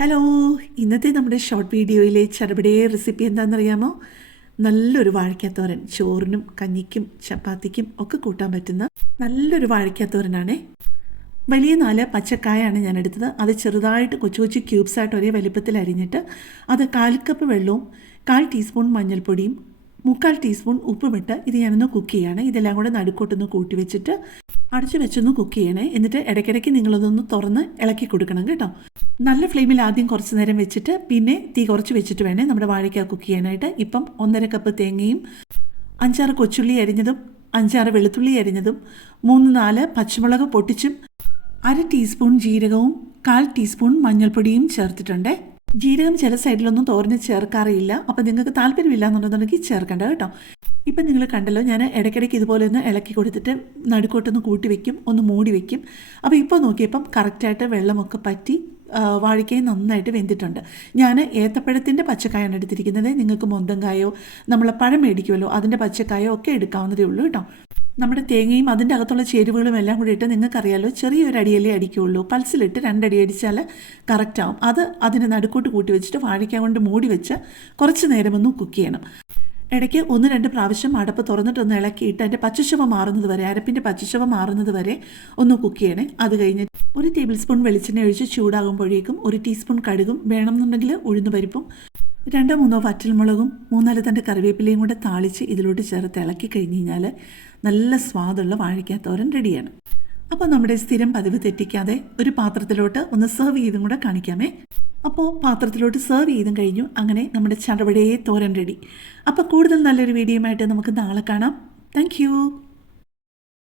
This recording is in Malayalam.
ഹലോ, ഇന്നത്തെ നമ്മുടെ ഷോർട്ട് വീഡിയോയിലെ ചെറുപടേ റെസിപ്പി എന്താണെന്നറിയാമോ? നല്ലൊരു വാഴയ്ക്കാത്തോരൻ. ചോറിനും കഞ്ഞിക്കും ചപ്പാത്തിക്കും ഒക്കെ കൂട്ടാൻ പറ്റുന്ന നല്ലൊരു വാഴയ്ക്കാത്തോരനാണേ. വലിയ 4 പച്ചക്കായാണ് ഞാൻ എടുത്തത്. അത് ചെറുതായിട്ട് കൊച്ചു കൊച്ചു ക്യൂബ്സായിട്ട് ഒരേ വലിപ്പത്തിൽ അരിഞ്ഞിട്ട് അത് 1/4 കപ്പ് വെള്ളവും 1/4 ടീസ്പൂൺ മഞ്ഞൾപ്പൊടിയും 3/4 ടീസ്പൂൺ ഉപ്പുമിട്ട് ഇത് ഞാനൊന്ന് കുക്ക് ചെയ്യാണ്. ഇതെല്ലാം കൂടെ നടുക്കോട്ടൊന്ന് കൂട്ടി വെച്ചിട്ട് അടച്ചു വെച്ചൊന്ന് കുക്ക് ചെയ്യണേ. എന്നിട്ട് ഇടയ്ക്കിടയ്ക്ക് നിങ്ങളതൊന്ന് തുറന്ന് ഇളക്കി കൊടുക്കണം കേട്ടോ. നല്ല ഫ്ലെയിമിൽ ആദ്യം കുറച്ച് നേരം വെച്ചിട്ട് പിന്നെ തീ കുറച്ച് വെച്ചിട്ട് വേണേ നമ്മുടെ വാഴയ്ക്ക കുക്ക് ചെയ്യാനായിട്ട്. ഇപ്പം 1.5 കപ്പ് തേങ്ങയും 5-6 കൊച്ചുള്ളി അരിഞ്ഞതും 5-6 വെളുത്തുള്ളി അരിഞ്ഞതും 3-4 പച്ചമുളക് പൊട്ടിച്ചും 1/2 ടീസ്പൂൺ ജീരകവും 1/4 ടീസ്പൂൺ മഞ്ഞൾപ്പൊടിയും ചേർത്തിട്ടുണ്ട്. ജീരകം ചില സൈഡിലൊന്നും തോരന് ചേർക്കാറില്ല. അപ്പം നിങ്ങൾക്ക് താല്പര്യമില്ല എന്നുണ്ടെന്നുണ്ടെങ്കിൽ ചേർക്കണ്ട കേട്ടോ. ഇപ്പം നിങ്ങൾ കണ്ടല്ലോ, ഞാൻ ഇടയ്ക്കിടയ്ക്ക് ഇതുപോലെ ഒന്ന് ഇളക്കി കൊടുത്തിട്ട് നടുക്കോട്ടൊന്ന് കൂട്ടി വയ്ക്കും, ഒന്ന് മൂടി വയ്ക്കും. അപ്പോൾ ഇപ്പോൾ നോക്കിയപ്പം കറക്റ്റായിട്ട് വെള്ളമൊക്കെ പറ്റി വാഴയ്ക്കയും നന്നായിട്ട് വെന്തിട്ടുണ്ട്. ഞാൻ ഏത്തപ്പഴത്തിൻ്റെ പച്ചക്കായാണ് എടുത്തിരിക്കുന്നത്. നിങ്ങൾക്ക് മൊന്തങ്കായോ നമ്മൾ പഴം മേടിക്കുമല്ലോ അതിൻ്റെ പച്ചക്കായോ ഒക്കെ എടുക്കാവുന്നതേ ഉള്ളൂ കേട്ടോ. നമ്മുടെ തേങ്ങയും അതിൻ്റെ അകത്തുള്ള ചേരുവകളും എല്ലാം കൂടി ഇട്ട് നിങ്ങൾക്കറിയാലോ, ചെറിയൊരു അടിയല്ലേ അടിക്കുകയുള്ളൂ. പൾസിലിട്ട് 2 അടി അടിച്ചാൽ കറക്റ്റാവും. അതിന് നടുക്കോട്ട് കൂട്ടി വെച്ചിട്ട് വാഴയ്ക്ക കൊണ്ട് മൂടി വെച്ച് കുറച്ച് നേരമൊന്ന് കുക്ക് ചെയ്യണം. ഇടയ്ക്ക് 1-2 പ്രാവശ്യം അടപ്പ് തുറന്നിട്ടൊന്ന് ഇളക്കിയിട്ട് അതിൻ്റെ പച്ചച്ചുവ മാറുന്നത് വരെ, അരപ്പിൻ്റെ പച്ചച്ചുവ മാറുന്നത് വരെ ഒന്ന് കുക്ക് ചെയ്യണേ. അത് കഴിഞ്ഞ് 1 ടേബിൾ സ്പൂൺ വെളിച്ചെണ്ണ ഒഴിച്ച് ചൂടാകുമ്പോഴേക്കും 1 ടീസ്പൂൺ കടുകും വേണമെന്നുണ്ടെങ്കിൽ ഉഴുന്നുപരിപ്പും 2-3 വറ്റൽമുളകും 3-4 തണ്ട് കറിവേപ്പിലയും കൂടെ താളിച്ച് ഇതിലോട്ട് ചേർത്ത് ഇളക്കി കഴിഞ്ഞ് കഴിഞ്ഞാൽ നല്ല സ്വാദുള്ള വാഴയ്ക്കാത്തോരൻ റെഡിയാണ്. അപ്പോൾ നമ്മുടെ സ്ഥിരം പതിവ് തെറ്റിക്കാതെ ഒരു പാത്രത്തിലോട്ട് ഒന്ന് സെർവ് ചെയ്തും കൂടെ കാണിക്കാമേ. അപ്പോൾ പാത്രത്തിലോട്ട് സെർവ് ചെയ്തും കഴിഞ്ഞു. അങ്ങനെ നമ്മുടെ ചടപടയെ തോരൻ റെഡി. അപ്പോൾ കൂടുതൽ നല്ലൊരു വീഡിയോയുമായിട്ട് നമുക്ക് നാളെ കാണാം. താങ്ക്